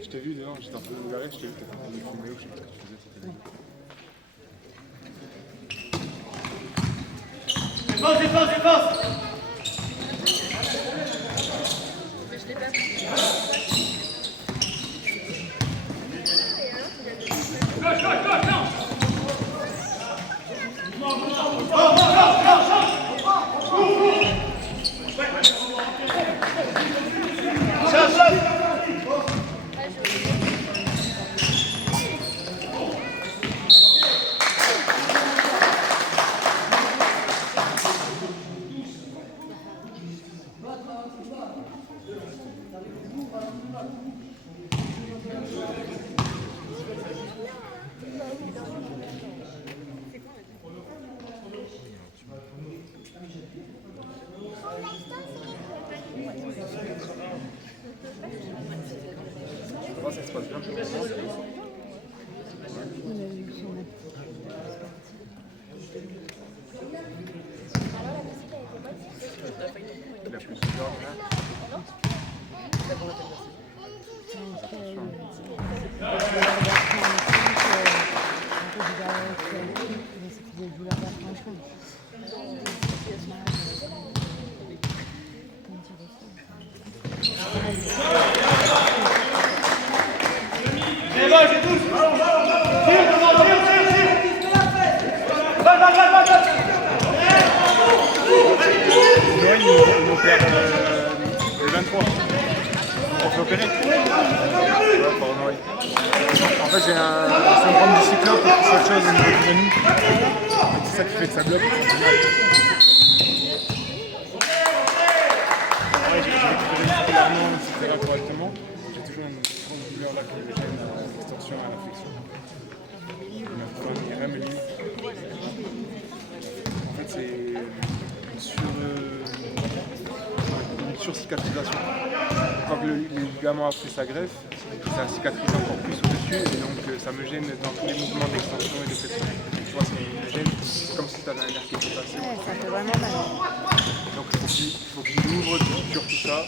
Je t'ai vu dehors, j'étais en train de me garer, je t'ai vu, t'étais en train de fumer ou je sais pas ce que tu faisais, c'était dégueu. Défense. Mais je l'ai pas vu. Ça se passe bien. Il a plus de heures là. Ils vont faire le 23. On fait opérer. Ouais, pardon, oui. En fait, j'ai un syndrome du cyclope ou quelque chose au niveau du genou. C'est ça qui fait que ça bloque. Ouais, j'ai récupéré musculairement, etc. correctement. J'ai toujours une grosse douleur là qui me gêne, l'extension à la flexion. Il y a même limite. En fait, c'est une surcicatrisation. Quand le ligament a pris sa greffe, ça cicatrise encore plus au-dessus et donc ça me gêne dans tous les mouvements d'extension et de flexion. Tu vois, ça me gêne comme si tu avais un nerf qui était passé. Ouais, ça fait vraiment mal. Donc il faut que j'ouvre sur tout ça.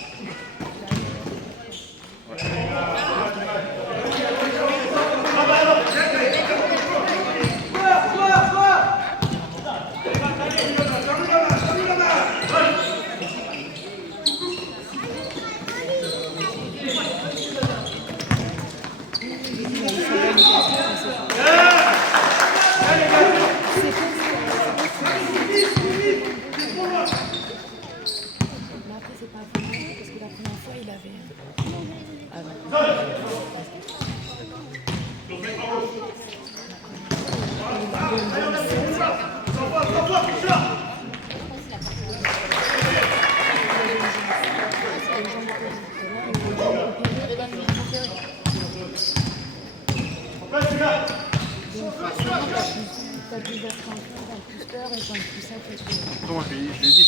Bon, je l'ai dit,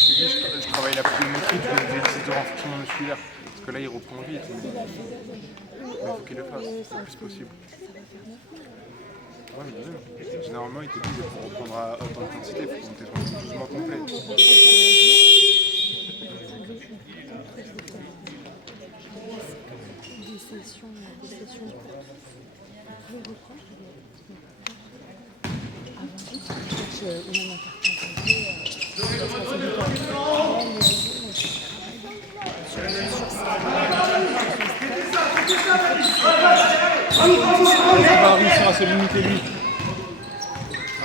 je travaille la pliométrie, je fais des exercices de renforcement musculaire. Parce que là, il reprend vite. Mais il faut qu'il le fasse le plus possible. Ouais, mais généralement, il te dit pour reprendre à haute intensité, il faut compter sur un mouvement complet. Des sessions courtes. Je vais reprendre. Je cherche une même Il va réussir à se limiter lui. À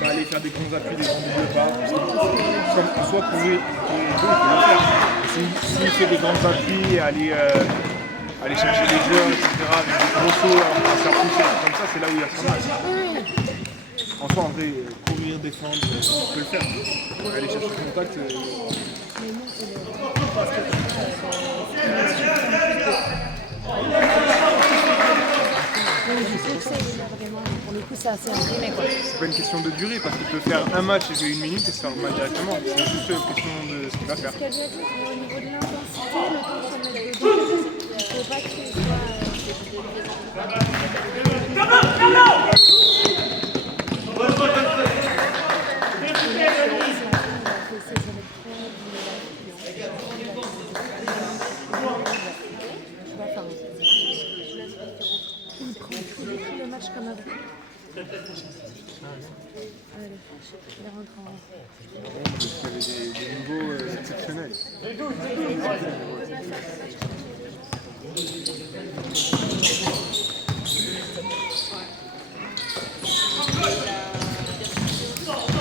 pas aller faire des grands appuis, des grands doubles pas. Soit courir, il peut le faire. S'il fait des grands appuis et aller chercher des jeux, etc., avec des gros sauts, à faire pousser, comme ça, c'est là où il y a son match. Enfin, en vrai, courir, défendre, on peut le faire. Aller chercher le contact. Pour le coup, c'est assez imprimé, quoi. C'est pas une question de durée, parce qu'il peut faire un match et jouer une minute et se faire mal directement. C'est juste une question de ce qu'il va faire. Ce qu'elle lui a dit, mais au niveau de l'intensité, le temps de se mettre dedans, il ne faut pas qu'il soit... match comme avant. Allez, il rentre en... Parce qu'il y avait des niveaux exceptionnels.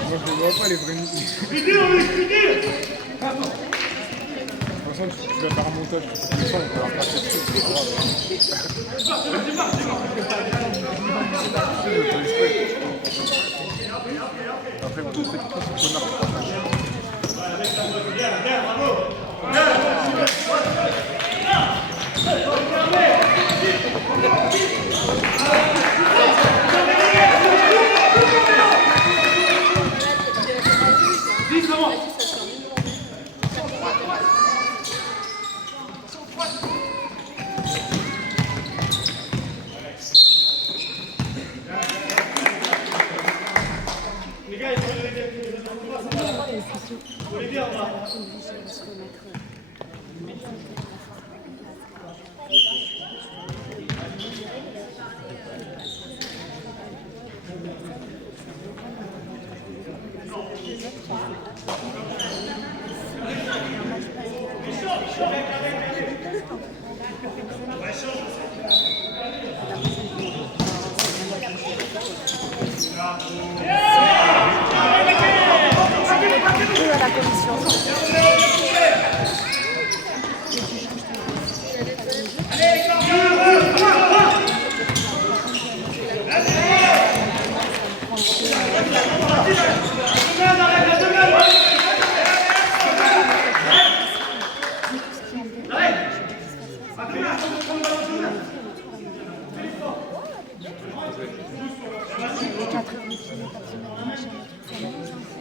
Moi je ne vois pas les vrais niveaux. De toute façon, tu vas faire un montage de toute façon, on va leur passer dessus, c'est grave. Après, on fait tout ce connard.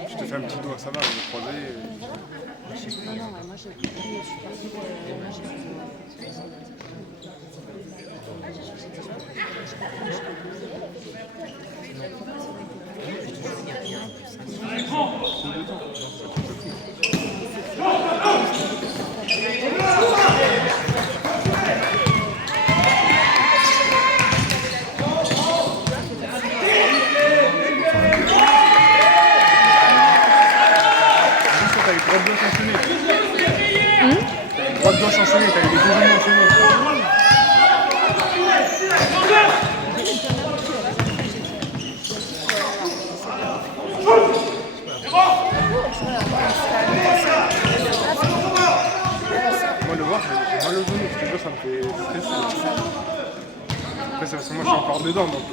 Je te fais un petit doigt, ça va, on est croisé. Non, moi j'ai compris, je suis partie Droite gauche enchaînée, t'as eu les deux genoux enchaînés. Moi le voir, j'ai mal au genou, parce que ça me fait stresser. Après c'est parce que moi je suis encore dedans, donc...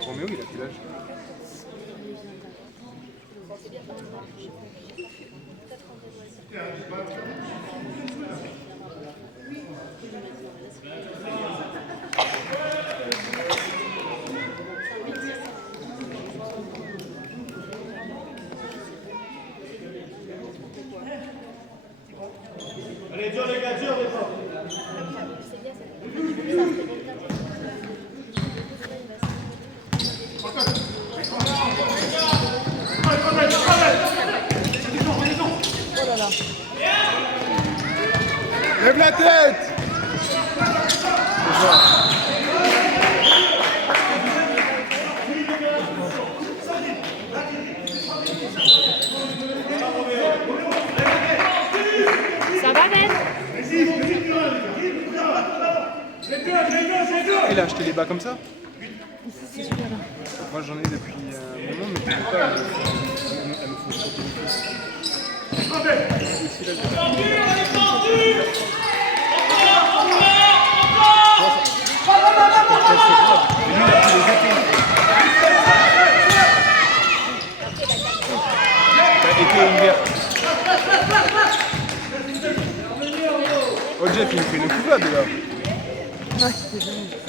Roméo, il a quel âge? Allez, dur les gars, dur les gars. Oh là là. Lève la tête! Ça va, Ben? Il a acheté des bas comme ça? C'est celui-là. Moi j'en ai depuis un moment, mais je ne sais pas. Elle me faut sauter les fesses. Ici, là, oh Jeff, il nous fait une couvade là. Ouais, c'est génial.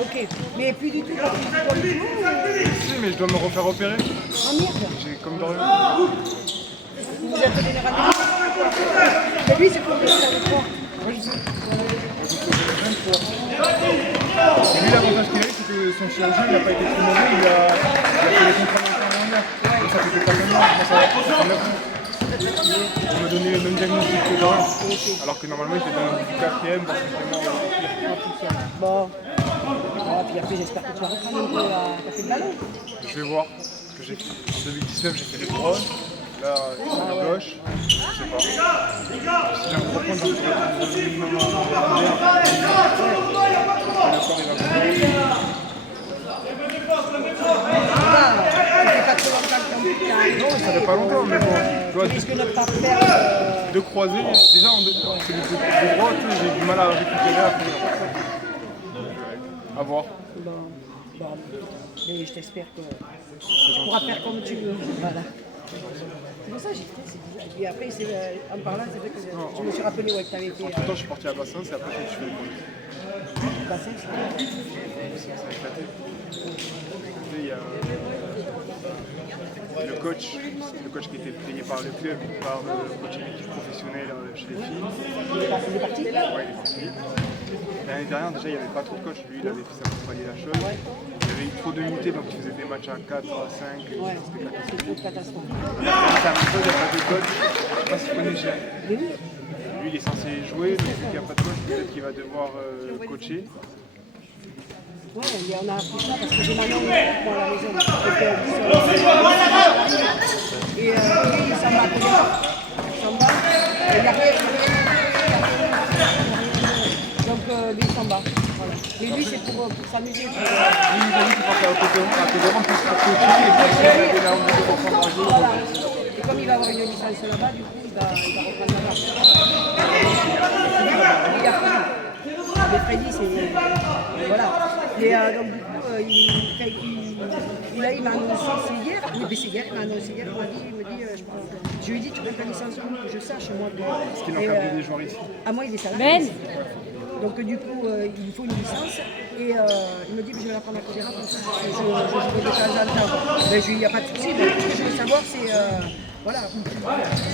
Ok, mais plus du tout comme du tout. Si, mais je dois me refaire opérer. Oh merde. J'ai comme Dorian. Vous vous êtes donné rendez-vous. Mais lui, c'est combien ça le croire. Moi, je sais. Lui, l'avantage qu'il a eu, c'est que son chirurgien, il n'a pas été très mauvais. Il a fait les contrats de l'année dernière. Et ça fait pas tellement. Moi, ça va. On m'a donné le même diagnostic que Dorian. Alors que normalement, il était dans le 4ème, parce que vraiment pire. Bon. Ah, puis après, j'espère que tu vas reprendre un peu à taper le ballon. Je vais voir. Parce que en 2019, j'ai fait les droits. Là, c'est la gauche. Je sais pas. Si j'ai un gros point, je vais Pas trop longtemps que non, ça fait pas longtemps, mais bon. Tu vois, risque de ne pas perdre. de croiser, déjà, en de droite, j'ai du mal à récupérer après. À voir. Bon. Mais je t'espère que tu pourras faire comme tu veux. Voilà. C'est pour ça que j'ai fait, c'est bizarre. Et après, en parlant, c'est vrai que je me suis rappelé que tu avais été. Entre temps, je suis parti à Bassins et après, je fais les premiers. Bassin, c'est bien. Ça a éclaté. Il y a le coach qui était payé par le club, par le coach équipe professionnel chez les filles. Il est parti. Ouais, il est parti. L'année dernière, déjà, il n'y avait pas trop de coach. Lui, il avait fait ça pour pallier la chose. Ouais. Il y avait eu trop d'unités, donc il faisait des matchs à 4, à 5. Ouais, C'était c'est trop de catastrophe. c'est la même chose, il n'y a pas de coach. Je ne sais pas si tu connais Gilles. Mais oui, Lui, il est censé jouer, donc vu qu'il n'y a pas de coach, peut-être qu'il va devoir coacher. ouais, on a appris ça parce que j'ai Manon moi, à la maison. Et lui, il s'en va déjà. Il s'en va. Il n'y a rien. Donc lui, il s'en va. Voilà. Mais lui, c'est pour s'amuser. Lui, il a dit qu'il partait à Côte-d'Ivoire pour se faire coacher et puis il avait la envie de reprendre un jeu. Voilà. Et comme il va avoir une licence là-bas, du coup, il va reprendre là-bas. Il a Freddy. Mais Freddy, c'est. Voilà. Et donc, du coup, il m'a annoncé, c'est hier. Oui, mais c'est hier, il m'a annoncé hier. Il me dit, je lui ai dit, tu prends ta licence où que je sache, moi. Parce qu'il encadre des joueurs ici. À moi, il est salarié. Donc du coup, il lui faut une licence et il me dit que je vais la prendre à Codera comme ça, je jouerai de temps en temps. Mais je lui dis, il n'y a pas de souci, mais tout ce que je veux savoir, c'est voilà.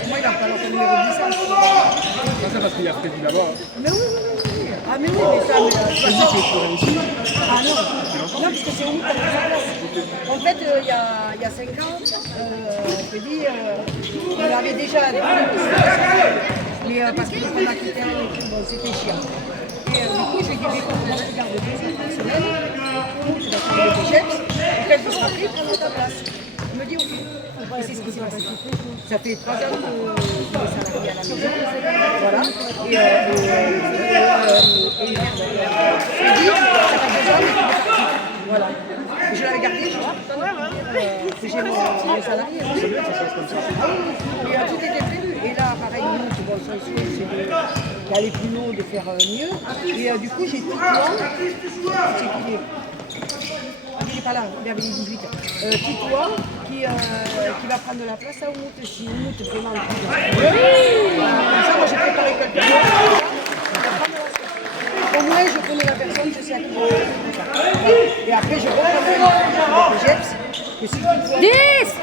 Moi, il n'a pas leur numéro de licence. Ça, c'est parce qu'il y a Freddy là-bas. Mais oui. Ah mais oui, mais ça, mais de toute façon. Ah non, parce que c'est où pour sa place. En fait, il y a 5 ans, Freddy, il avait déjà Mais parce que on a quitté un et tout, bon, c'était chiant. Et du coup, je lui ai dit, mais écoute, moi je te garde 2 jours par semaine, tu vas travailler au GEPS, et quand tu seras pris, prends ta place. Il me dit, ok. Et c'est ce qui s'est passé. Ça fait 3 ans que je suis salarié à la maison. Voilà. Et ça fait 2 ans, mais il est parti. Voilà. Et je l'avais gardé, je crois. Que j'ai mon salarié. Et tout était prévu. Et là, pareil, nous, bon, son souhait, c'est d'aller plus haut, de faire mieux. Et du coup, j'ai Titouan. C'est qui est. Il n'est pas là, il avait les 18. Titouan qui va prendre de la place à Oumout. Si Oumout vraiment comme ça, moi j'ai préparé quelque chose. Au moins je connais la personne, je sais à qui je vais. Et après je reprendrai le GEPS. Que si tu 10.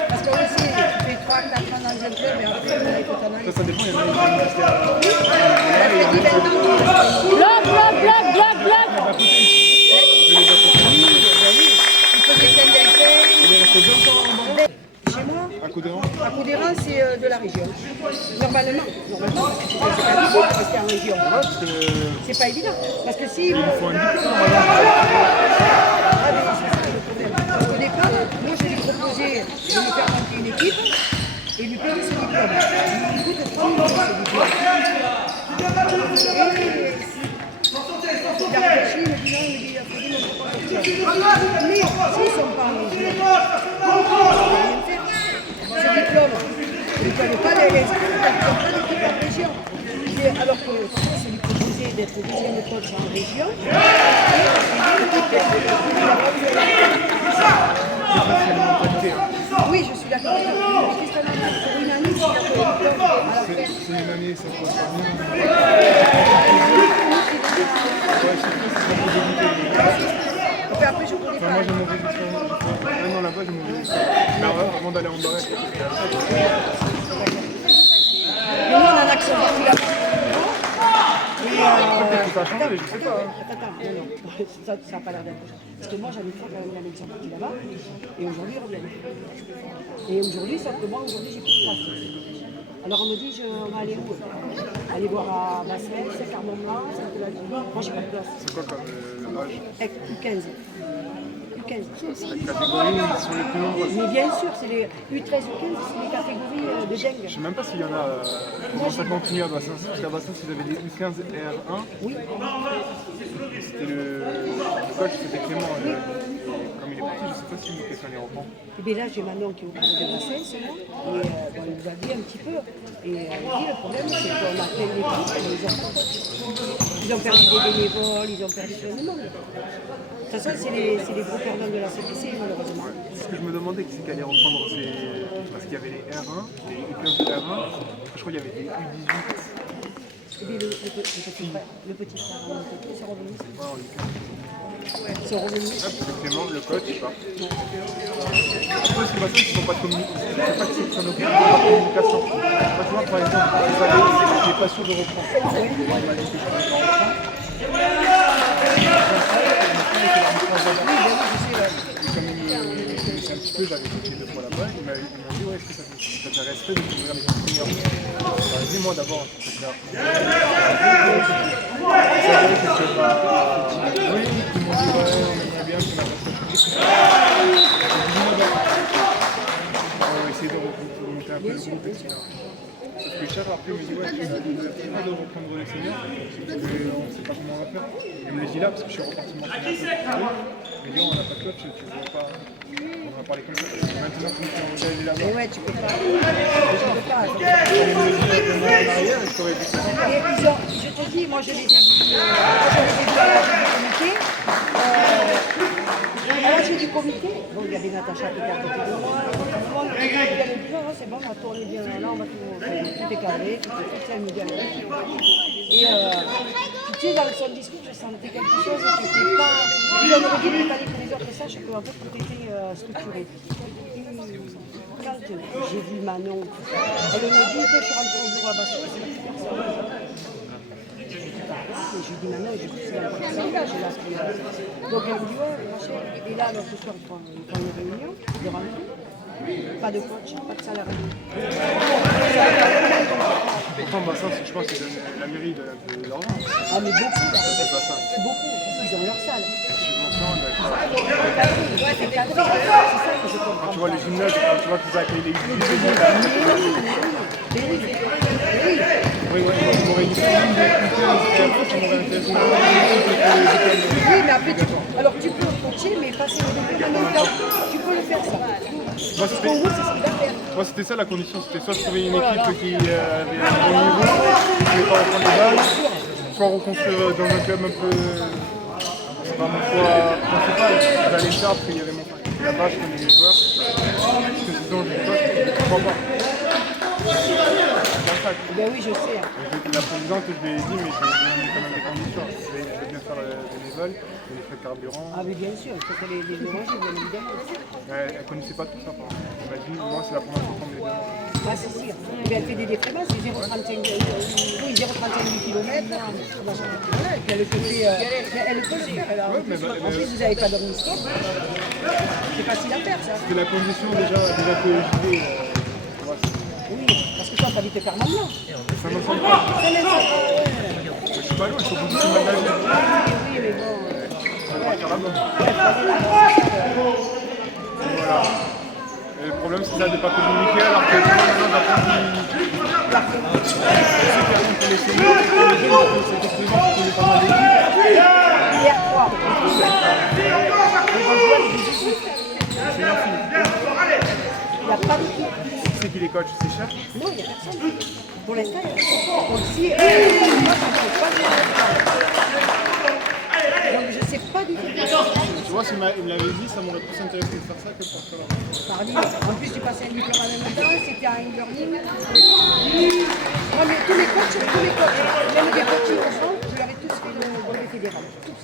parce que aussi tu fais 3-4 ans dans un club et après il faut t'en aller. Ça dépend, il y en a qui vont rester à Bloc, bloc, bloc, bloc, bloc. Chez moi, à Coudéran. à Coudéran, c'est de la région. Normalement, parce que c'est pas évident de rester en région. C'est pas évident. Parce que si. Il faut un diplôme. Au départ, moi je lui ai proposé de lui faire monter une équipe et lui payer ce diplôme. Il coûte 3 000 € ce diplôme. Il a réfléchi, il me dit non, il me dit, Freddy, on ne peut pas sortir. Mais s'ils ne sont pas en région, ce diplôme, ils ne peuvent pas les inscrire, ils ne peuvent pas l'équipe en région. Alors que c'est lui proposer d'être deuxième coach en région, oui, je suis d'accord. Pour une année, c'est C'est une année, ça coûte pas bien. après, je connais Enfin, pas. moi j'ai mon résultat. Un an là-bas, j'ai mon résultat. Mais avant d'aller en barrette, Mais nous, on en a qui sont partis là-bas. ça a changé, je sais pas. Attends, non, ça n'a pas l'air d'être. Parce que moi, j'avais trois quand même qui sont partis là-bas, et aujourd'hui, ils reviennent. Et aujourd'hui, sauf que moi, aujourd'hui, j'ai plus de place. Alors on me dit, on va aller où? Aller voir à Bassel, Saint-Carmont-Blanc, Saint-Eulalie. Moi, j'ai pas de place. C'est quoi comme âge? U15. U15. C'est la catégorie où ils sont les plus nombreux. Mais bien sûr, c'est les U13, U15, c'est les catégories de Je Geng. sais même pas s'il y en a comment ça continue à Bassens. Parce qu'à Bassens, ils avaient des U15 R1. Oui. C'était le coach, c'était Clément. Comme il est parti, je sais pas si quelqu'un les reprend. Et bien là, j'ai Manon qui est au bout de Bassel, c'est moi. Et bon, il nous a dit un petit peu. Et elle dit, le problème, c'est qu'on a plein d'équipes, mais ils ont perdu des bénévoles, ils ont perdu plein de monde. De toute façon, c'est les gros perdants de la CPC, malheureusement. Ce que je me demandais, qui c'est qui allait reprendre ces. Parce qu'il y avait les R1, les U15 R1, je crois qu'il y avait des U18. Et bien, le petit frère, c'est revenu. Ouais, en U15. Ils sont revenus. Ah, parce que Clément, le coach, je sais pas. Après, c'est pas ça qu'ils font pas de communication. Je sais pas qui c'est qui s'en occupe, ils font pas de communication. Moi, tu vois, par exemple, les années, je n'ai pas sûr de reprendre. Il m'a dit que je ne pouvais pas reprendre. Comme il me connaissait un petit peu, j'avais coaché 2 fois là-bas, il m'a dit ouais, est-ce que ça t'intéresserait de découvrir les seniors? Dis-moi d'abord, je préfère. C'est vrai que je sais pas. Oui, tout le monde dit ouais, on aimerait bien qu'on a essayer de remonter un peu le groupe, etc. Parce que Charles après me dit ouais, tu as de reprendre les seniors, parce qu'on ne sait pas comment on va faire. Il me le dit là parce que je suis reparti m'entraîner un peu. Il me dit on n'a pas de club, tu ne vois pas. On va parler comme ça. Maintenant qu'on est allé là-bas. Mais ouais, tu peux pas. Je peux pas. Il me le dit en arrière, je t'aurais dit ça. Et ils ont, je te dis, moi je les ai vus à la du comité. À l'âge du comité, bon, il y avait Natacha qui était à côté de moi. Il y avait dit, oh, c'est bon, on va tourner bien là, on va tout est carré, tout ça, il me dit, et tu sais, dans son discours, je sentais quelque chose qui n'était pas. Ils ont dit qu'il fallait que les autres sachent qu'en fait tout était structuré. Et quand j'ai vu Manon, elle me dit, je suis rentrée au bureau à Bassel, c'est la première personne. Et je lui dis Manon, je suis dans le langage là. Donc elle me dit ouais, machin. Et là, alors ce soir, on prend une réunion de rentrée. Pas de coach, pas de salarié. Pourtant, Bassin, je pense que la mairie donne un peu d'argent. Ah, mais beaucoup, là. C'est pas ça. Beaucoup, parce qu'ils ont leur salle. La subvention, d'accord. Ouais, c'est cadré. C'est ça que je comprends. Quand tu vois les gymnases, quand tu vois qu'ils accueillent les Mais oui, oui, on m'aurait dit ça, on m'aurait intéressé. oui, mais après, alors tu peux coacher, mais passer au début en même temps. Tu peux le faire, ça. Moi, Parce qu'en gros, c'est ce qu'il va faire. moi, c'était ça la condition, c'était soit je trouvais une équipe qui avait un bon niveau, qui ne pouvait pas reprendre les balles, soit reconstruire dans un club un peu. C'est pas mon choix principal, d'aller le faire parce qu'il y avait mon frère. Là-bas, je connais les joueurs. Parce que sinon, je ne crois pas. Ben oui, je sais. La présidente, je lui ai dit, mais je vais donner quand même des conditions. Je vais bien faire bénévole, les frais de carburant. Ah, mais bien sûr, il faut que les manger, bien évidemment. Elle ne connaissait pas tout ça. Elle m'a dit, moi, c'est la première fois qu'on me les demande. Ah, c'est sûr. Et bien, elle fait des défraiements, c'est 0,35 km. Voilà, et puis elle le faisait, elle peut le faire. Alors, Ouais, mais en plus, vous n'avez pas d'omniscope. C'est facile à faire, ça. C'était la condition déjà que j'y vais. Oui, parce que toi, tu habites Carmagnan. Ça me semble pas. Je suis pas loin, il faut beaucoup de mal d'agir. Oui, mais bon. On va partir là-bas. Voilà. Et le problème, c'est ça de ne pas communiquer, alors que maintenant, j'apprends qu'ils. C'est permis pour les seniors, pour les jeunes, pour cette expérience, pour les pas mal d'équipes. Hier 3. C'est leur fille. Il n'y a pas d'équipe. C'est qui les coachs, c'est cher. Non, il n'y a personne. Pour l'instant, il y a personne. Donc si moi, je ne sais pas du tout. Donc je ne sais pas du tout. Tu vois, si il me l'avait dit, ça m'aurait plus intéressé de faire ça que de faire ça. Pardi. En plus, tu passais un diplôme en même temps, c'était un e-learning. Moi, mais tous les coachs, même des petits enfants, je leur ai tous fait le brevet fédéral. Tous.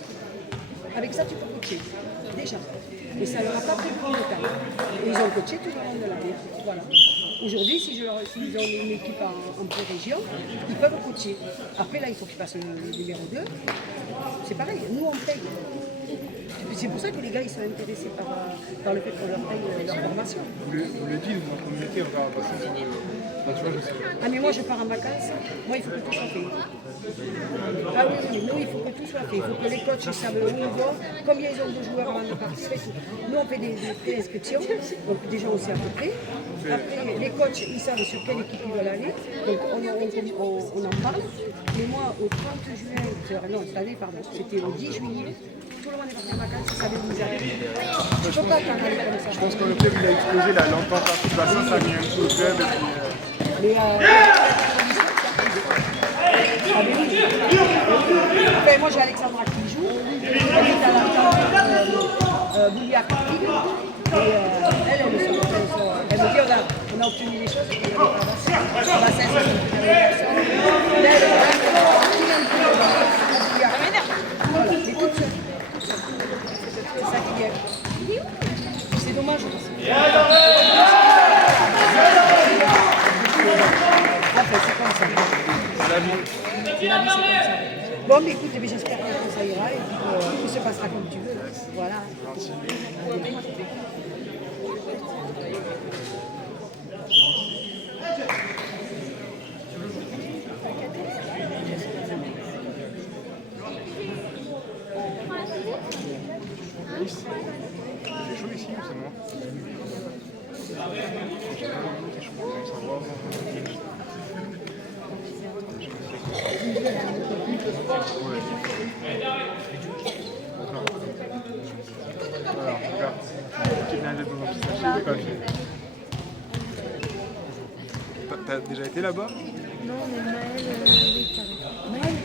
Avec ça, tu peux coacher. Déjà. Et ça leur a pas pris beaucoup de temps. Et ils ont coaché tout le long de l'année. Voilà. Aujourd'hui, s'ils ont une équipe en pré-région, ils peuvent coacher. Après, là, il faut qu'ils passent le numéro 2. C'est pareil, nous, on paye. C'est pour ça que les gars, ils sont intéressés par le fait qu'on leur paye leur formation. Vous le dites, vous en communiquez, on va passer sur le. Tu vois, je sais. Ah, mais moi, je pars en vacances. Moi, il faut que tout soit fait. Ah oui, oui, nous, il faut que tout soit fait. Il faut que les coachs ils savent où ils vont, combien ils ont de joueurs avant de participer. Nous, on fait des pré-inscriptions. Donc, déjà, on sait à peu près. Après, les coachs, ils savent sur quelle équipe ils veulent aller. Donc, on en parle. Mais moi, au 30 juin, non, cette année, pardon, c'était au 10 juillet, tout le monde est parti en vacances, ils savaient où ils allaient. Je ne peux pas t'en aller comme ça. Je pense que le club, il a explosé là, l'entente participation, ça a mis un coup au club. Et puis, Mais ah, mais oui. Enfin, moi j'ai Alexandra qui joue, elle est à la Bouliac. Et elle me dit on a obtenu des choses, on n'avait pas Bassin. Bassin, c'est une personne. Là, elle voilà, mais toute seule. C'est ça qui est bien. C'est dommage aussi. C'est comme ça. c'est la vie. C'est la vie, c'est comme ça. Bon, mais écoute, j'espère que ça ira et puis tout se passera comme tu veux. Voilà. C'est chaud ici ou c'est moi? Alors, regarde, qui vient d'être dans un petit sachet de café. T'as déjà été là-bas? Non, mais Maëlle, oui, pareil. Maëlle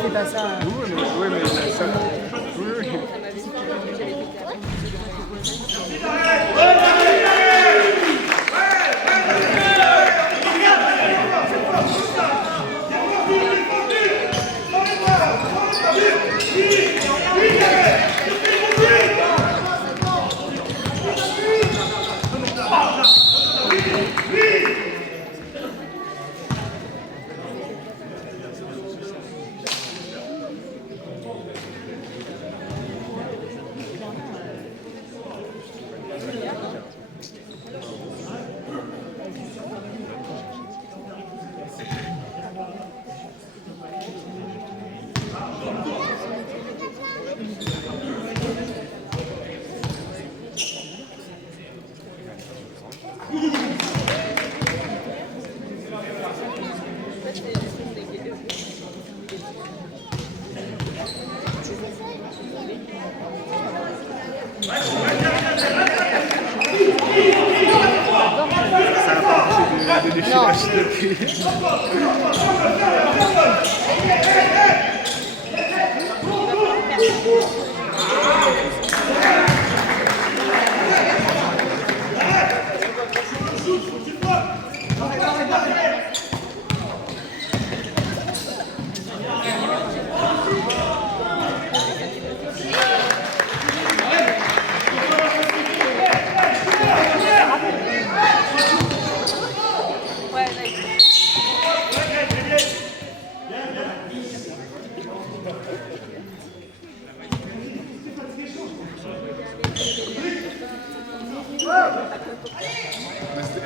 C'est pas ça. Oui, mais ça. Oui, oui. Ça a pas empêché de défiler la chine depuis.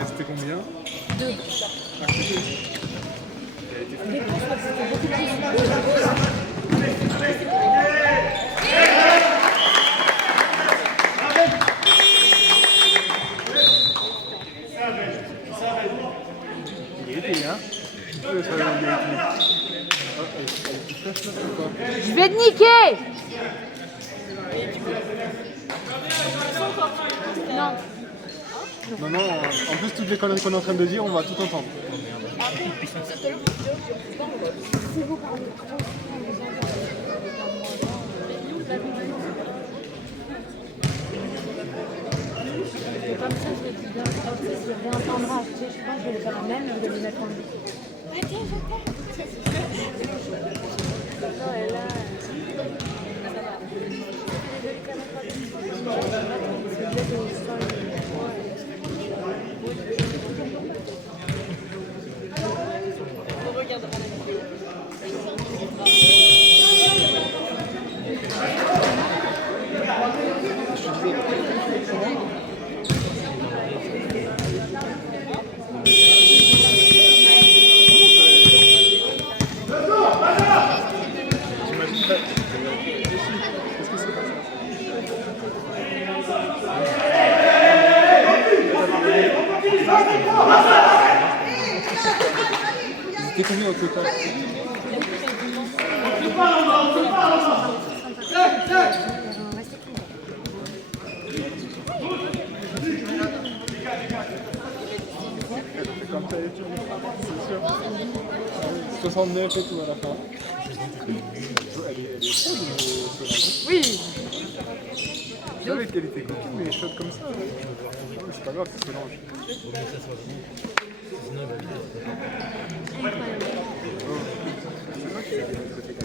C'était combien? 2. Il était, hein? Ça va, il était. Je vais te niquer! Non. Non, non, en plus, toutes les conneries qu'on est en train de dire, on va tout entendre. Et comme ça, je vais te dire, je réentendra. Je pense que je vais faire la même, je vais les mettre en boucle. Non, et là, C'était combien au total? Comme ça, c'est sûr. 69 et tout à la fin. Elle est chaude, mais oui. je savais qu'elle était coquine, mais chaude comme ça. Ouais, c'est pas grave, ça se mélange. C'est vrai que c'est côté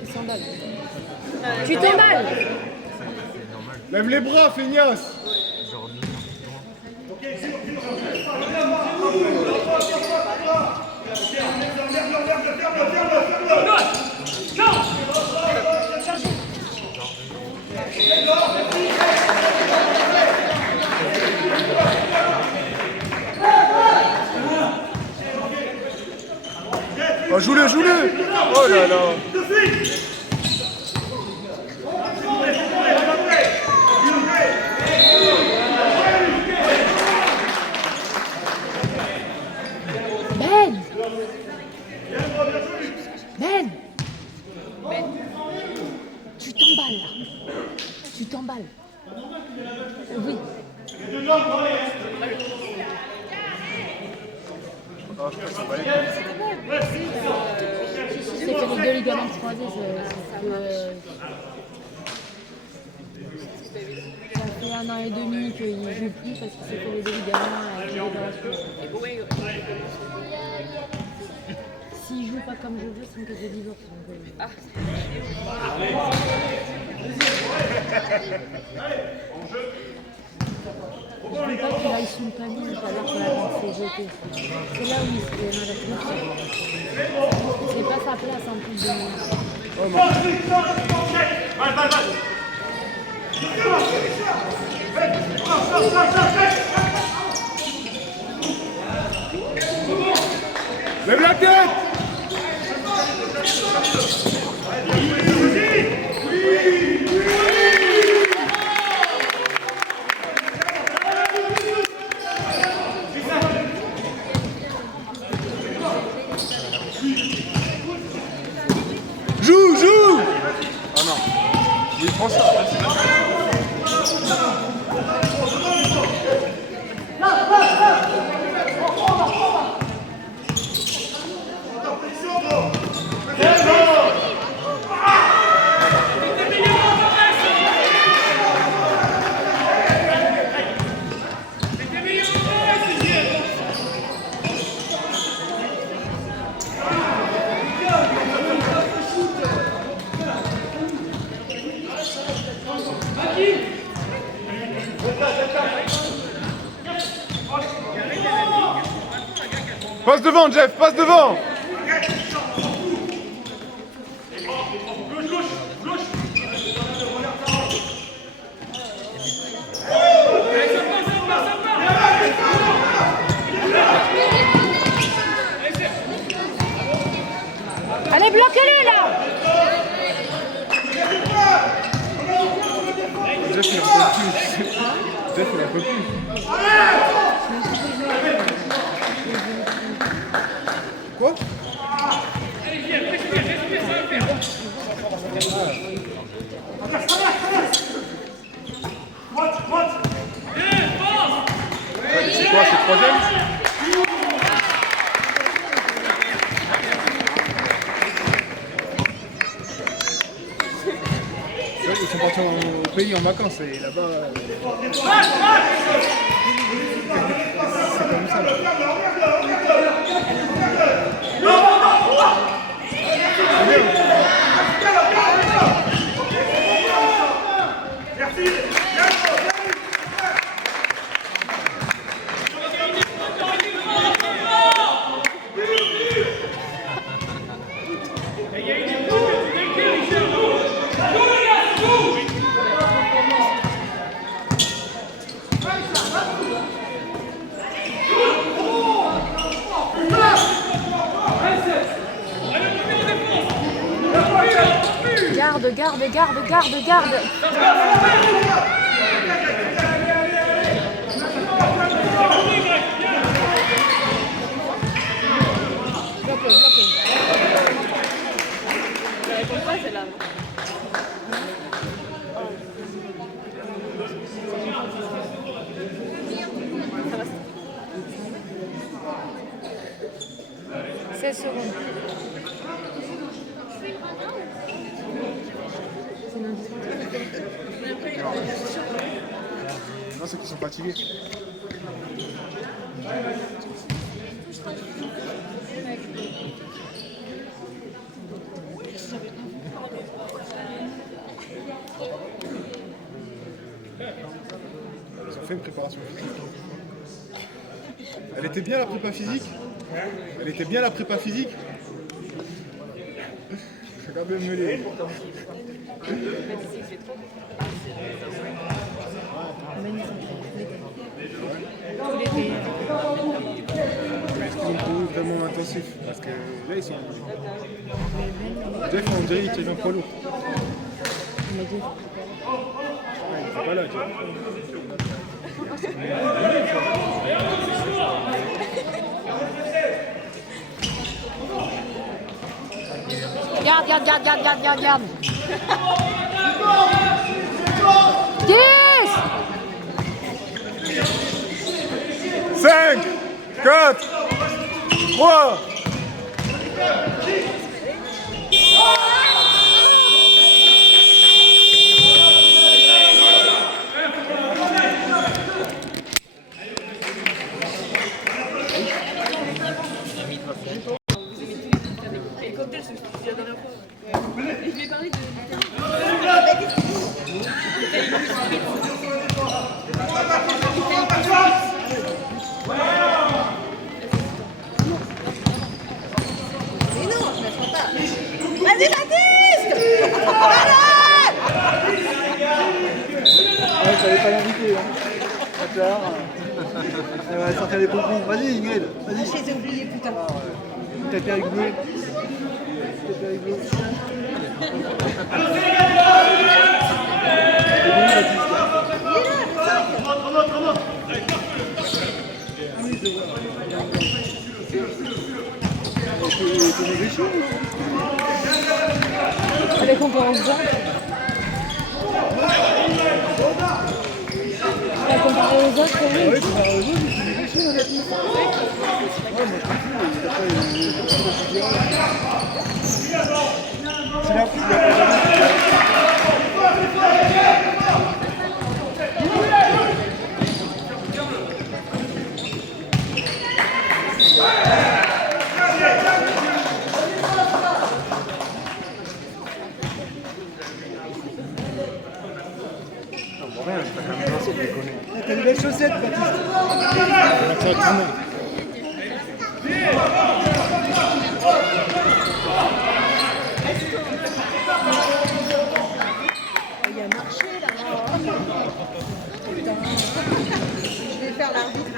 Il s'emballe. Tu t'emballes. Lève les bras, feignasse. Oh, joue-le, joue-le. Oh là là. Ben, tu t'emballes là. Tu t'emballes. Oui. Oh, je pense que ça va aller. C'est que les deux ligaments croisés, ça fait 1 an et demi qu'il ne joue plus parce qu'il s'est fait les deux ligaments avec les opérations. S'il joue pas comme je veux, c'est que je divorce. Je veux pas qu'il aille sous le panier tout à l'heure pour la fait jeter. C'est là où il se fait mal à c'est pas sa place en plus de nous. Lève la tête. Joue, joue. Oh non. Oui, prends ça. Passe devant, Jeff, passe devant. Allez, bloquez-le là. Jeff, il en peut plus. Jeff, il en peut plus. Quoi? C'est quoi, c'est troisième? Ils sont partis au pays en vacances et là-bas... C'est comme ça là. Garde. Bloqué. Pourquoi c'est là? C'est 16 secondes. Non, c'est qu'ils sont fatigués. Ils ont fait une préparation physique. Elle était bien la prépa physique? Elle était bien la prépa physique? Je vais quand même me les... Est-ce qu'ils ont couru vraiment intensif? Parce que là, ils sont... Jeff, on dirait qu'il y a un poids lourd. Ouais, il n'était pas là, tu vois. Garde. 10! 5, 4, 3. Vas-y, Baptiste! Ouais, je savais pas l'inviter. Hein. D'accord. Elle va sortir les pompons. Vas-y, Ingrid. Vas-y. Je les ai oubliés, putain. Tapez avec Bleu. Tapez avec Bleu. C'est bon, Baptiste. Avec conférence d'âge. On va comparer aux autres, quand même. Ouais, tu vas aux autres, tu les réussis, Baptiste. Ouais, moi je comprends. T'as des belles chaussettes, Baptiste. Il a marché là. Putain. Je vais faire l'arbitre.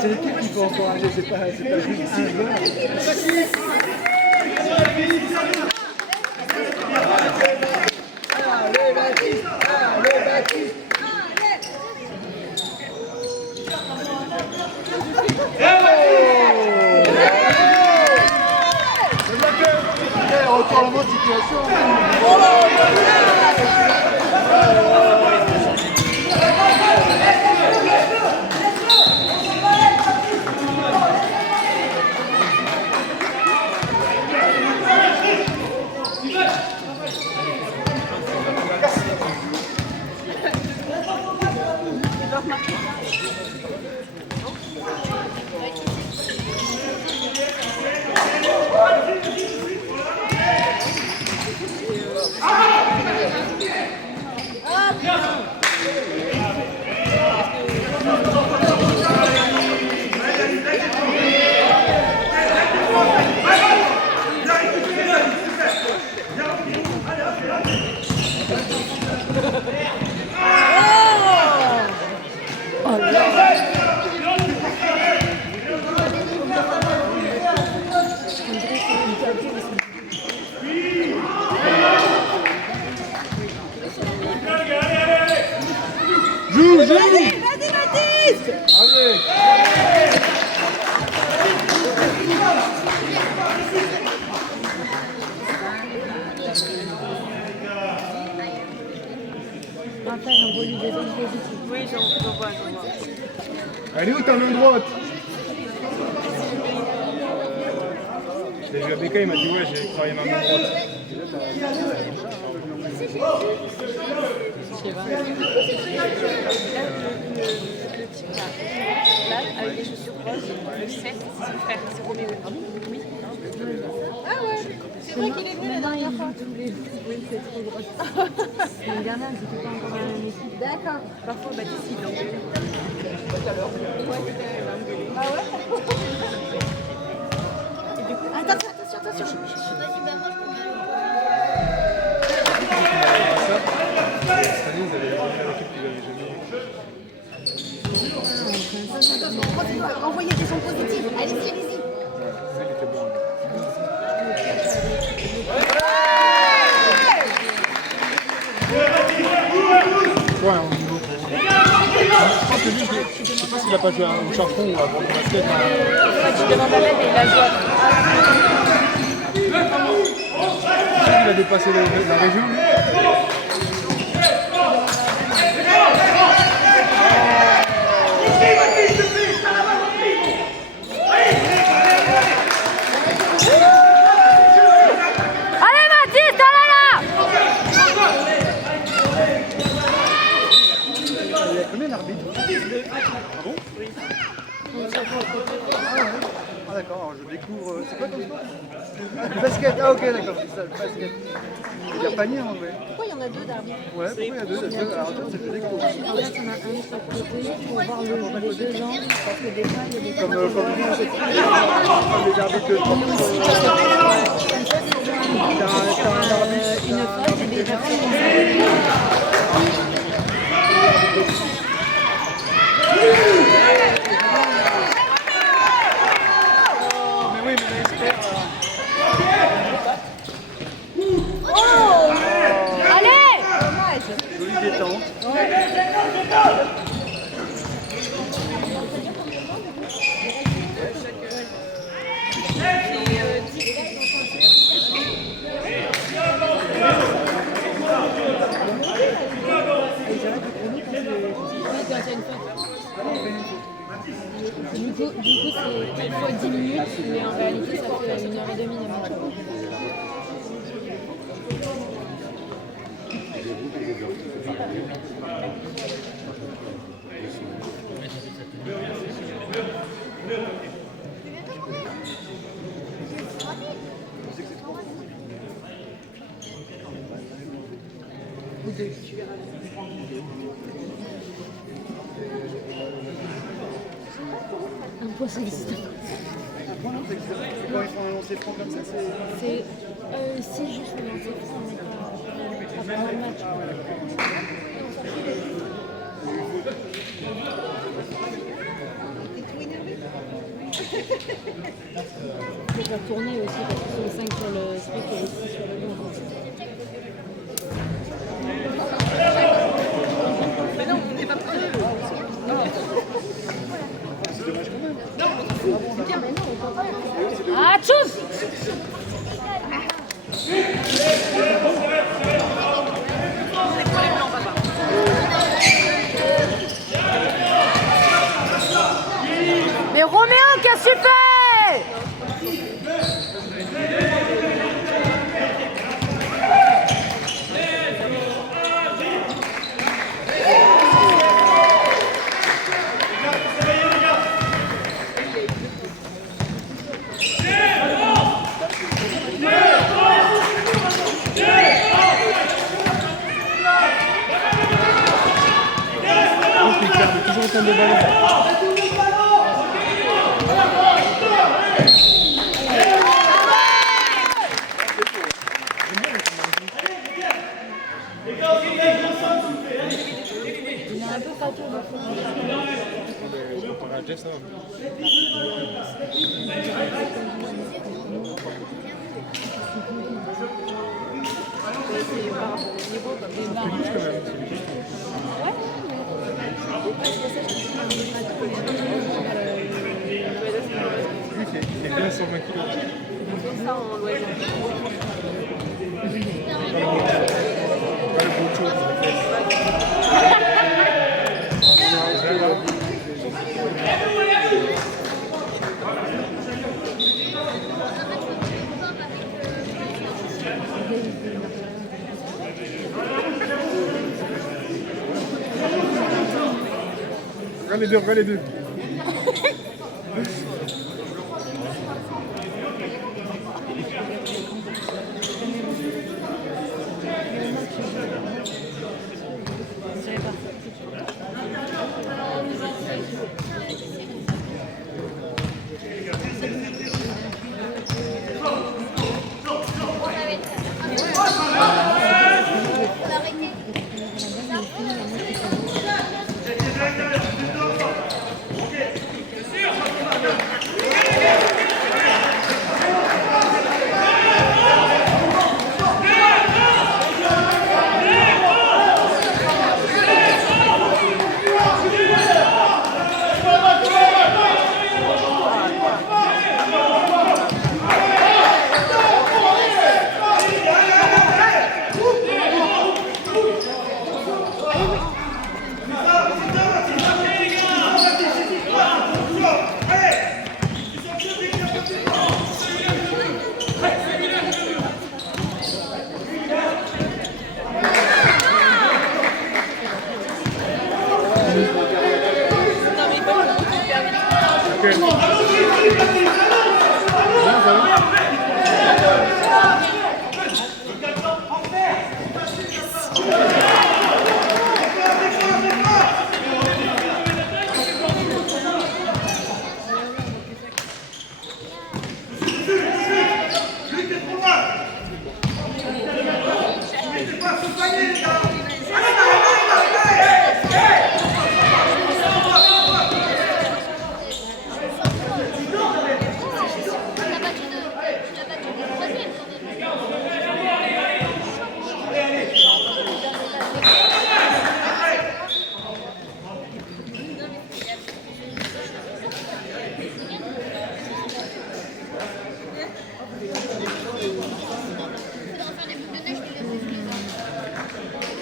C'est l'équipe qui peut encourager, c'est pas juste un joueur. Allez, Baptiste! Allez, Baptiste! Retournement de situation. Vas-y, Baptiste! Raphaël, on voit lui des autres positifs. Oui, j'en vois. Elle est où ta main droite? J'ai vu à Becca, il m'a dit ouais, j'ai travaillé ma main droite. Le type là, avec les chaussures roses, le 7, c'est son frère, c'est Roméo. Oui. Ah ouais, c'est vrai qu'il est venu la dernière fois. Oui, c'est trop drôle. Mon gamin, c'est tout le temps encore dans la même équipe. D'accord. Parfois, Baptiste, il l'engueule. Ah ouais. Attention. Cette année, ils avaient gagné l'équipe qu'ils avaient jamais. Envoyez des sons positifs. Allez-y. Elle était bonne. Ouais, au niveau. Je pense que lui, je sais pas s'il a pas joué au Chartron ou à Bordeaux Basket. Tu demandes à l'aide et il a joué. Il a dépassé la région. Allez Mathis, t'en es là. Il y a combien d'arbitres? Ah bon? Ah d'accord, alors je découvre... C'est quoi ton sport? Le basket, ah ok d'accord, c'est ça, le basket. Il y a panier en anglais. Pourquoi il y en a deux d'arbitres? Ouais, pourquoi il y a deux? Alors toi, c'est que je découvre. En fait, on a un de chaque côté pour voir le jeu des deux gens. Parce que des fois, il y a des Comme les arbitres comme ça, c'est une faute et des personnes. Mais oui, mais l'expert... Allez. Jolie détente. Du coup, c'est 4 fois 10 minutes, mais en réalité, ça fait 1h30 de match. Ou deux, tu verras. Un poisson existe. Quand ils font un lancer franc comme ça, C'est juste le lancer franc, mais pas vraiment le match. Je vais faire tourner aussi parce que c'est les 5 sur le truc et les 6 sur le banc. Mais non, on n'est pas prêts. Ah, tchuss! Mais Roméo, qu'est-ce que tu fais? Il perd toujours autant de ballons. Il est un peu fatigué. Comparé à Jeff, ça va. Lui, il est bien 120 kilos. Ça en loisir. Pas le beau show, regarde les deux.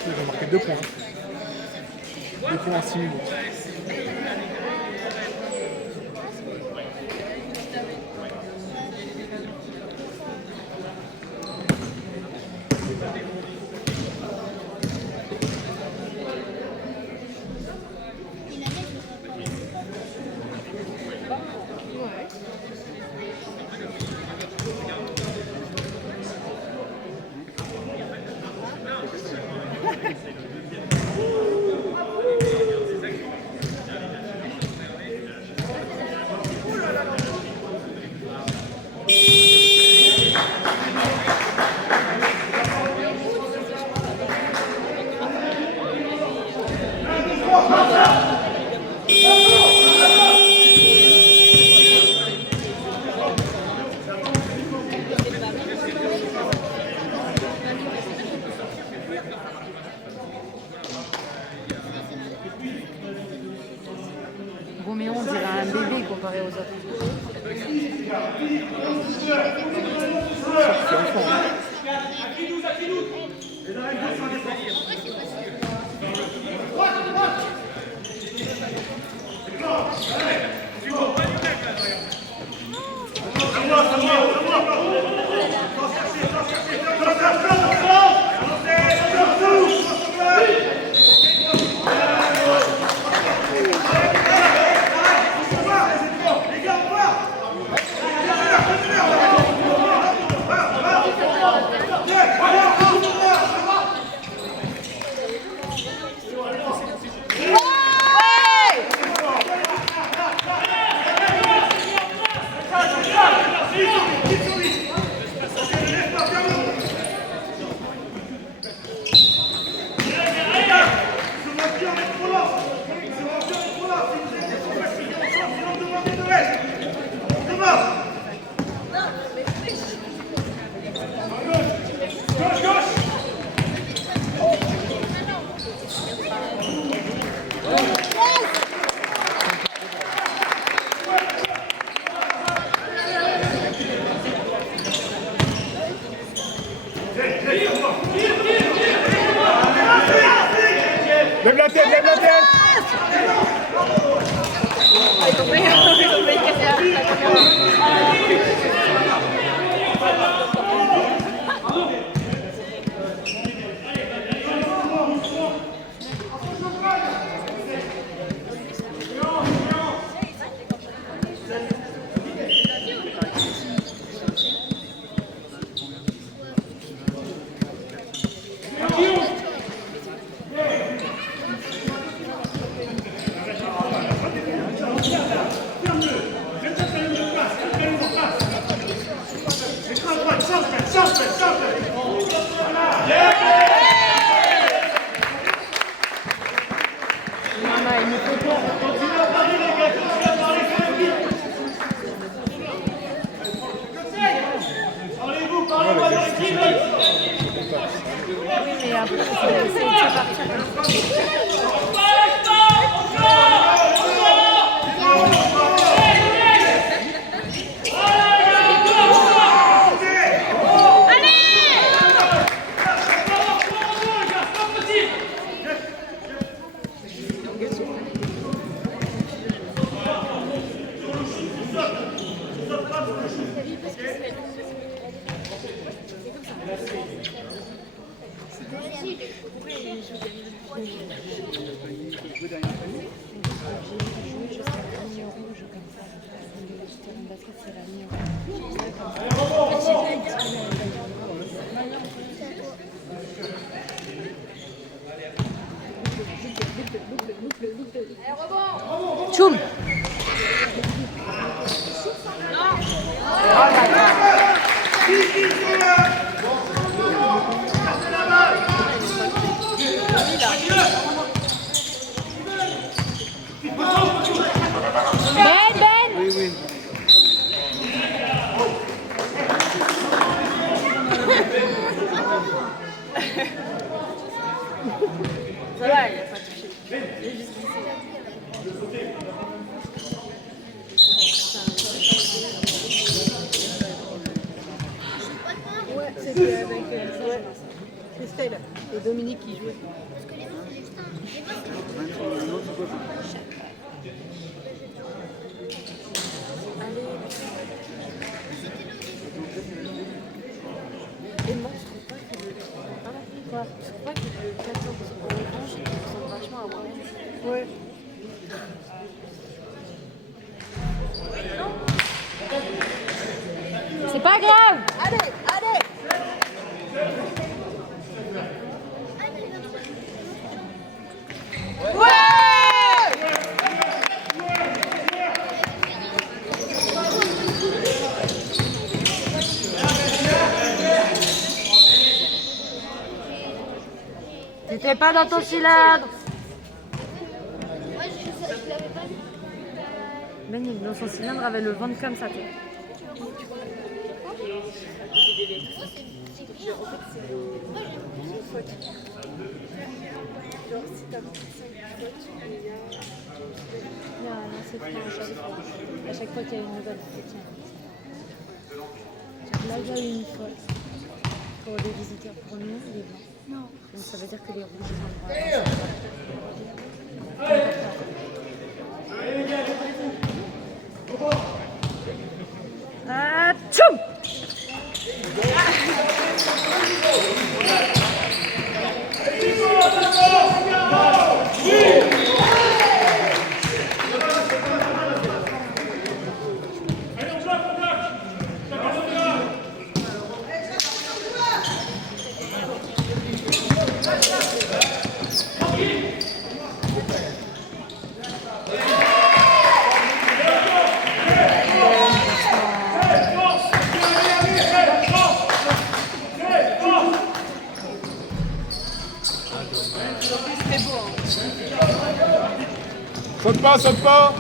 Ils ont marqué 2 points. 2 points en 6 minutes. Roméo, on dirait un bébé comparé aux autres. Lève la tête, lève la tête! Continue à parler, les gars, continue à parler, parlez-vous, parlez-moi dans l'équipe. Oui, mais après, c'est parti. Tchoum. Ça va, il n'a pas touché. Il a juste glissé. Ouais, c'était avec Christelle et Dominique qui jouaient. Et moi, je trouve pas que le 14 orange, il ressemble vachement à Warren. Ouais. C'est pas grave. Allez, allez. T'étais pas dans ton cylindre. Ben, dans son cylindre avait le ventre comme ça. C'est à chaque fois qu'il y a une nouvelle entretien. Là, il y a eu une fois pour les visiteurs, pour nous, les blancs. Non. Donc ça veut dire que les rouges ont le droit. Ah, tchoum! Saute pas, saute pas.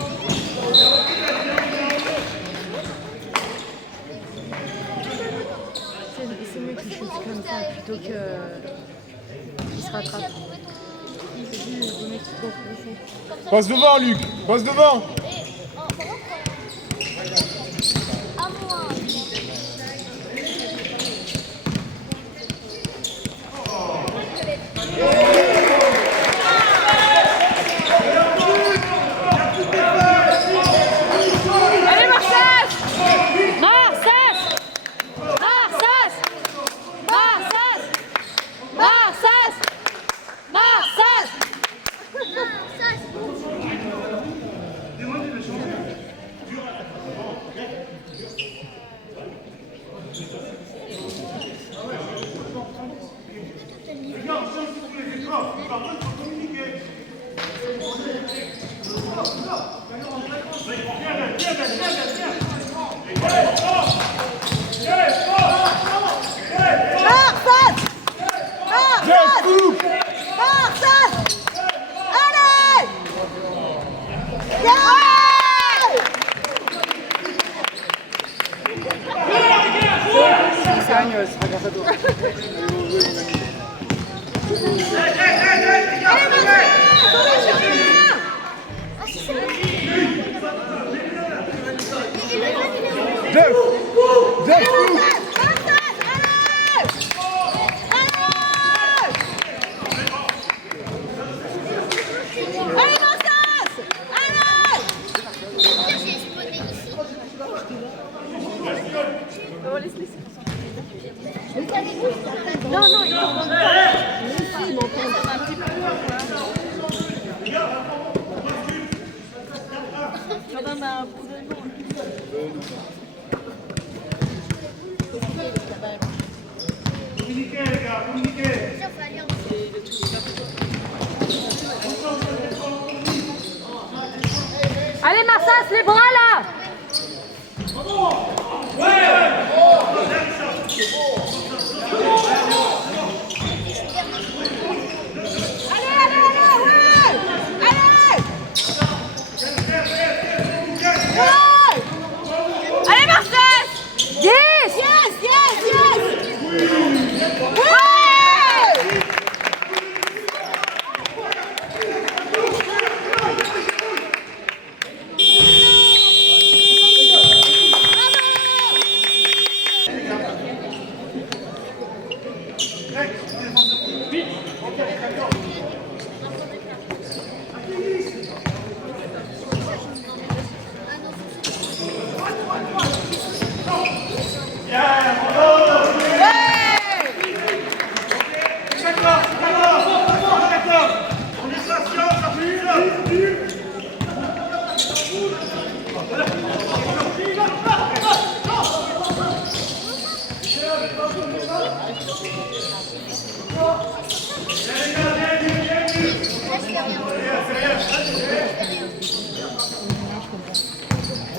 C'est mieux qu'il shoot comme ça plutôt que qu'il se rattrape. C'est juste le mec qui court blessé. Passe devant, Luc. Passe devant. Communiquez, les gars, communiquez. Allez, Marsas, les bras là! Allez, Marcel! Yes! Yes, yes, yes!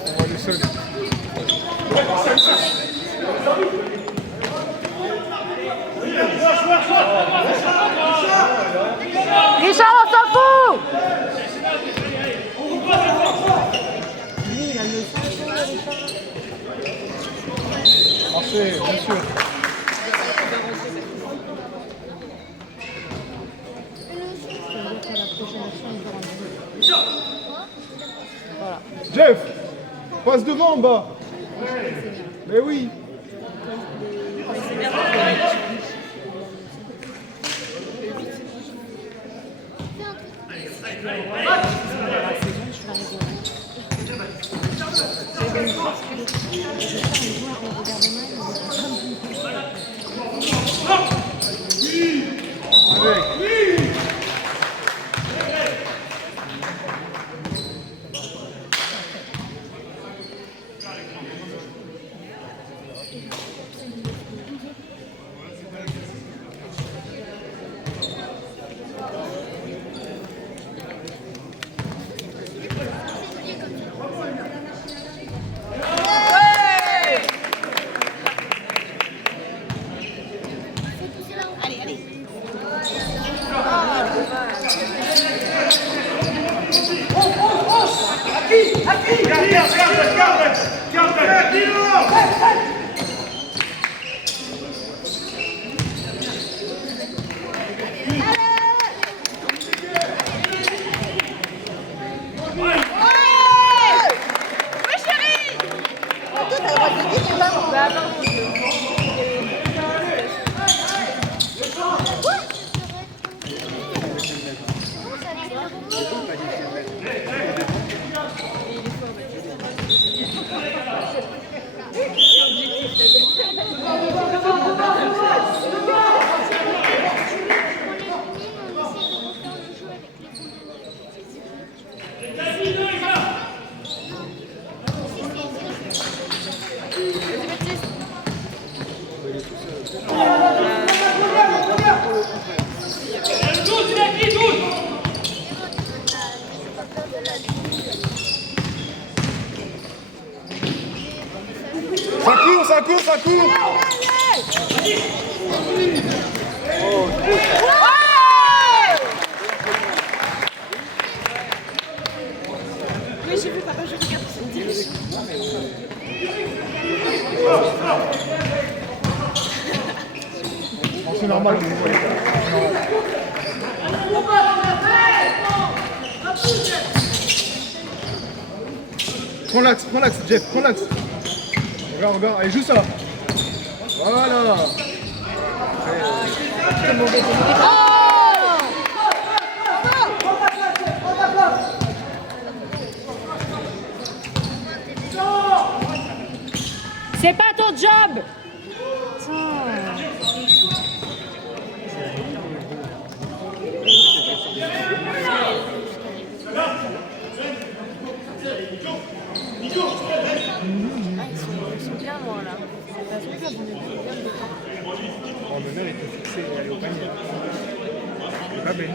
On va le seul. Richard, on s'en fout! Marché, bien sûr. Jeff, passe devant en bas. Mais oui. Allez, allez. Ça court, ça court. Oui, j'ai vu, papa, je regarde cette direction. C'est normal. Prends l'axe, Jeff, prends l'axe. Regarde, regarde, allez, joue ça. Voilà. C'est pas ton job! club, on est bien de temps. En honneur, il peut fixer et aller au panier. C'est pas bête.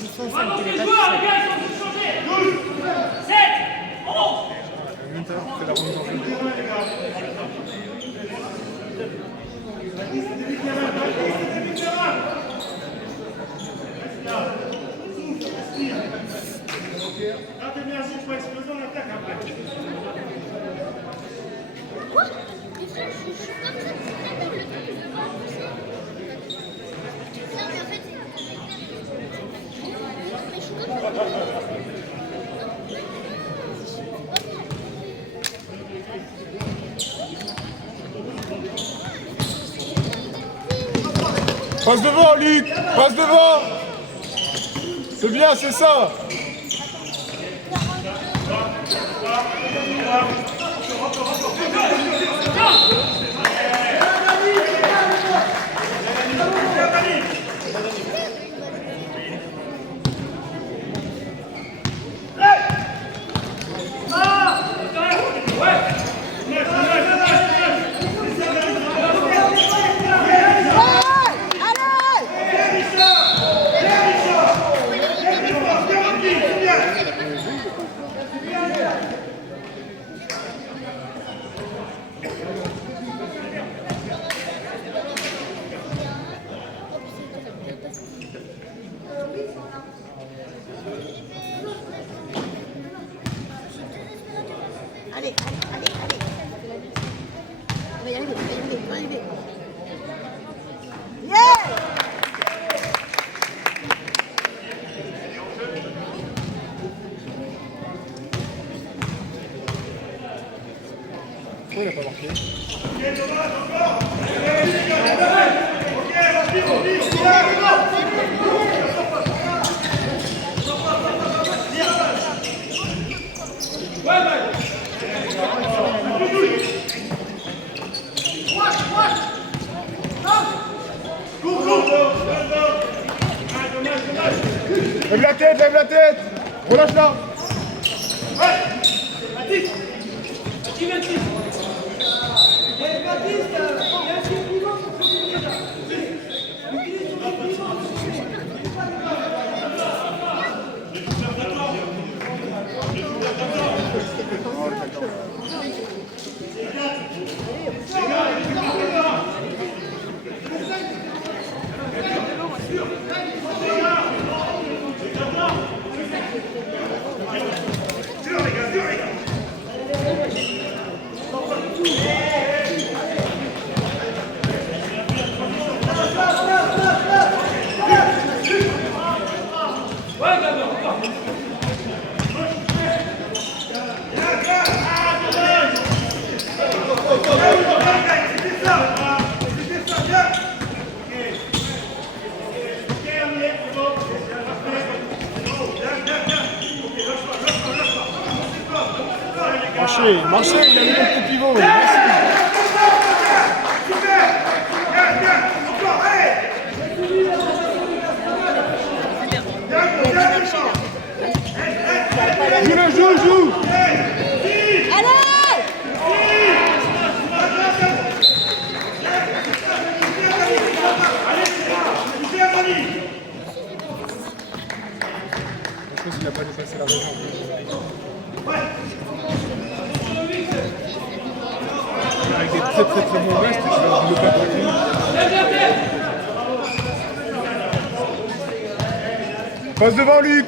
Ils sont 5, il est pas Joueurs, les gars, ils sont tous changés. 12, 7, 11. En même temps, c'est la remise en jeu. Là, t'es bien assis pour exploser en attaque après. Quoi? Mais frère, je suis comme ça, tu sais, avec le truc de voir. Non, mais en fait, mais je suis comme ça. Passe devant, Luc! Passe devant! C'est bien, c'est ça! Allez, allez, allez. On va y arriver, on va y arriver, on va y arriver. Pourquoi il n'a pas marqué? Lève la tête, lève la tête! Relâche-la! Marchez, marchez, il a mis le coup pivot. Merci. Joue! Je pense qu'il n'a pas dépassé la région. Avec des très bons restes, je ne veux pas continuer. Passe devant, Luc!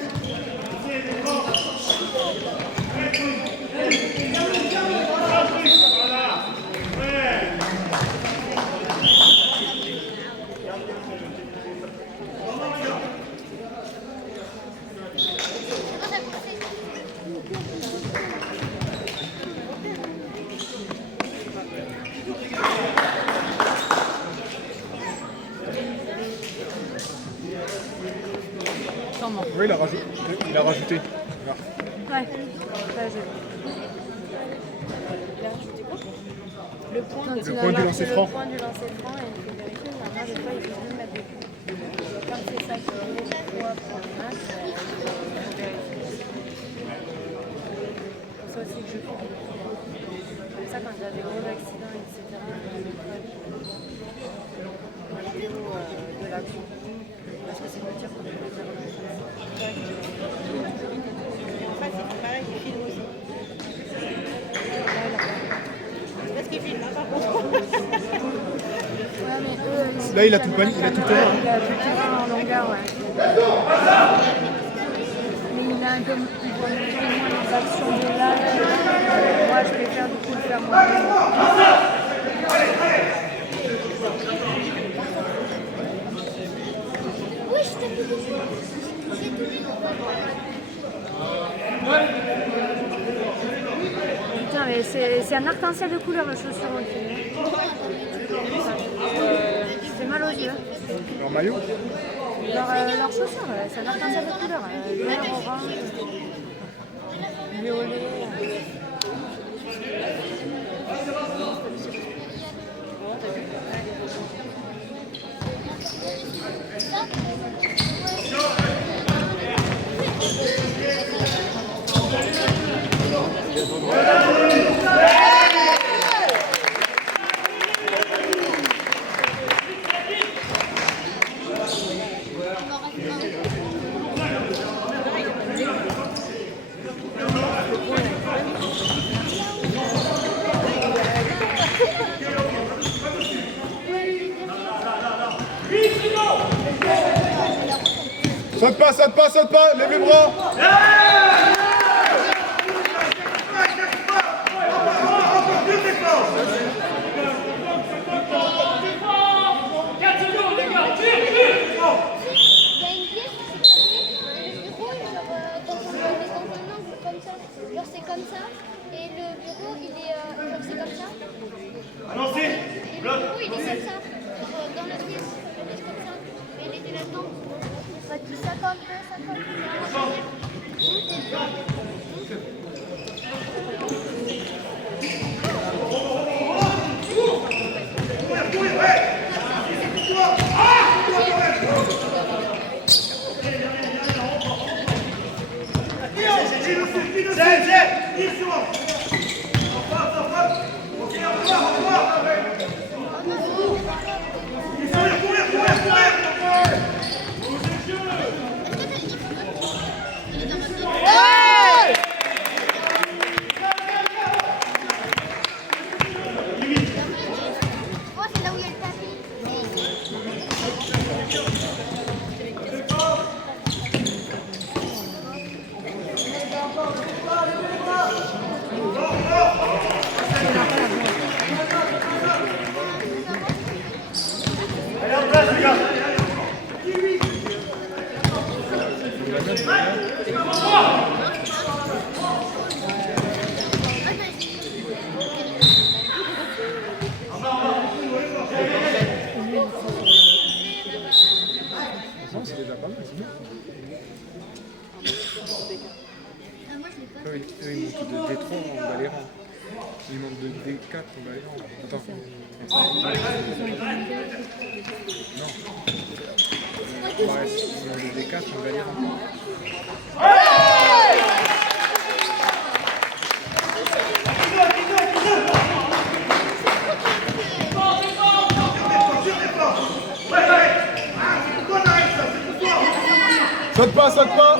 Oui, il a rajouté. Ouais, ouais, j'ai vu. Il a rajouté quoi? Le point Le point du lancer franc. Le point du lancer franc, et il faut vérifier, normalement, des fois, il faut même mettre des points. Comme c'est ça qui est 3 pour le match, il faut vérifier. Ça aussi, c'est que je fais comme ça quand j'avais gros accidents, etc. De l'action. Parce que c'est me dire qu'on peut faire En fait, c'est pareil, il filme aussi. Parce qu'il filme, hein, par contre. Ouais, mais eux, Là, il a tout paniqué, il a tout fait. il a tout le terrain en longueur, ouais. Mais il a un peu, il voit moins les actions de là. Moi, je préfère du coup le faire moi-même. Oui, je t'ai fait des choses. J'ai tout vu. Putain, mais c'est un arc-en-ciel de couleurs, le chaussure aussi. C'est mal aux yeux. Leur maillot. Leurs chaussures, c'est un arc-en-ciel de couleurs. Vert, orange, violet. Saute pas, saute pas, saute pas, lève les bras. Il y a une pièce qui s'est cassée et le bureau, genre, dans un angle comme ça. Genre, c'est comme ça. Et le bureau, il est genre, c'est comme ça. Avancez. Et le bureau, il est comme ça. Genre, dans la pièce. La pièce comme ça. Et il était là-dedans. Ça dit 52, 53. C'est là où il y a le tapis. Allez en place, les gars. Non, c'est déjà pas mal, c'est bien. Eux, ils montent de D3 en Valéran. Ils montent de D4 en Valéran. Attends. Non. Ouais, ils montent de D4 en Valéran. Saute pas, saute pas.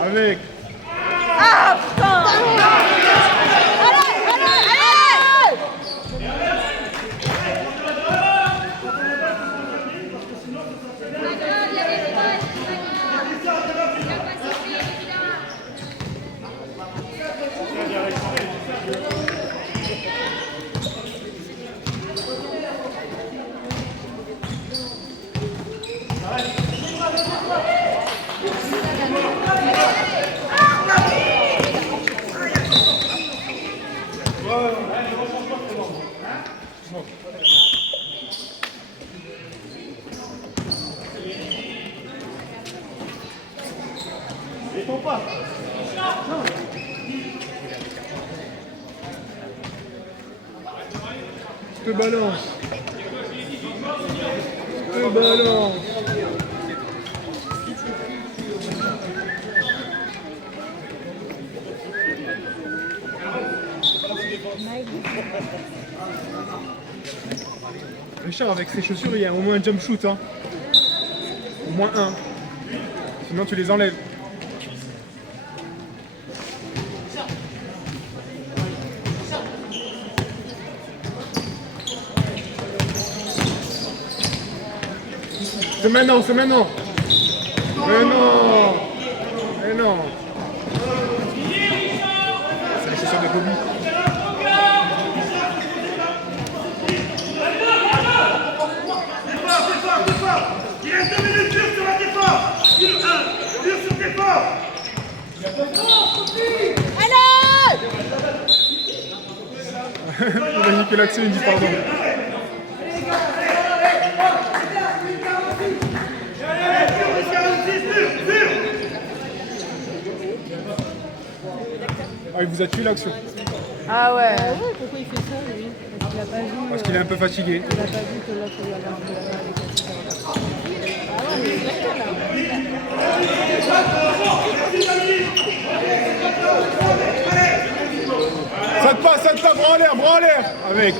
Avec. Ah putain! Je te balance. Je te balance. Richard, avec ses chaussures, il y a au moins un jump shoot. Hein. Au moins un. Sinon, tu les enlèves. C'est maintenant, c'est maintenant. Mais non. Mais non. C'est les chaussures de Kobe. Il reste 2 minutes, dur sur la défense. Dur sur défense. Il a niqué l'accès, il me dit pardon. Ah, il vous a tué l'action. Ah ouais. Pourquoi il fait ça, lui? Parce qu'il a pas vu. Parce qu'il est un peu fatigué. Il a pas vu que l'autre lui avait un peu la main avec la. Ah ouais, mais il est là. Ça te passe, bras en l'air, avec.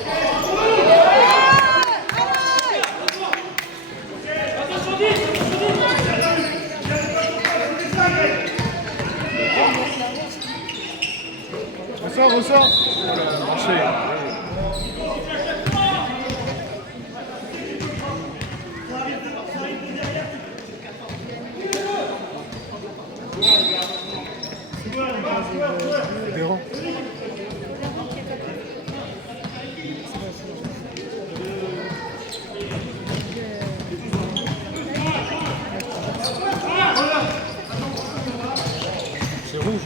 Ressort. Voilà, marchez. Véran. C'est rouge,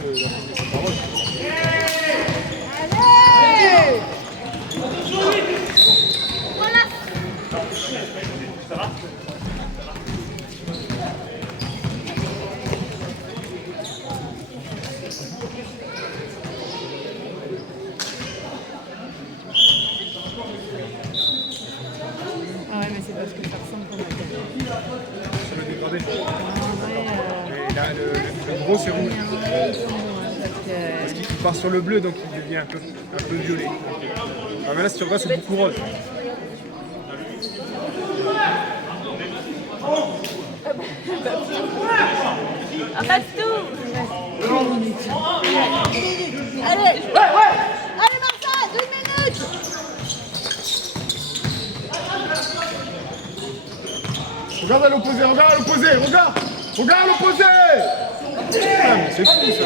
c'est pas rouge. Ah ouais, mais c'est parce que ça ressemble comme un C'est le dégradé. vrai. Mais là, le gros, c'est rouge. Parce qu'il part sur le bleu, donc il devient un peu violet. Ah, mais là, si tu regardes, c'est beaucoup rose. Ah, passe tout. Allez! Allez, Martha, 2 minutes! Regarde à l'opposé, regarde à l'opposé. Putain, mais c'est fou ça.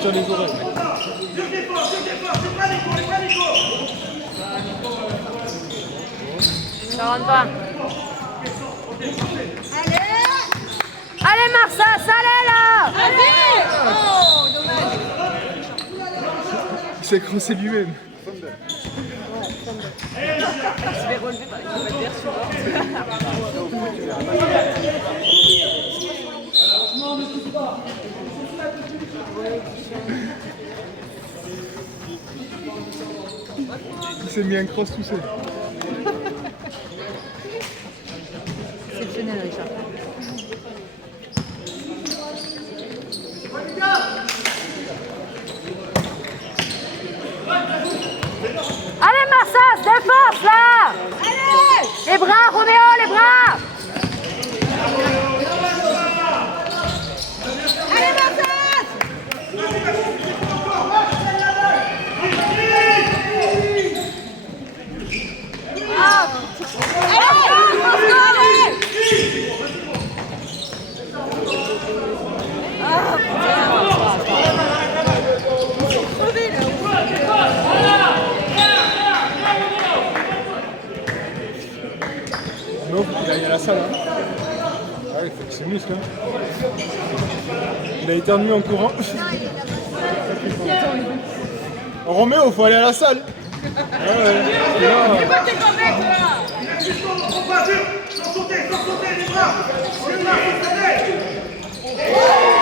Sur les oreilles. Sur défense, c'est pas Nico. 43. Allez, Marsa, allez là. Allez. Oh, dommage! Il s'est crossé lui-même. Je vais relever par les kilomètres Il s'est mis un cross tout seul. Exceptionnel, Richard. Allez, Marsas, défense là. Allez! Les bras, Roméo, les bras. Allez, Martha! Crevé là. muscle. Hein. Il a éternué en courant. Roméo, faut aller à la salle. Ah ouais. Jusqu'au combat dur. Sans sauter, les bras. Les bras, s'il te plaît.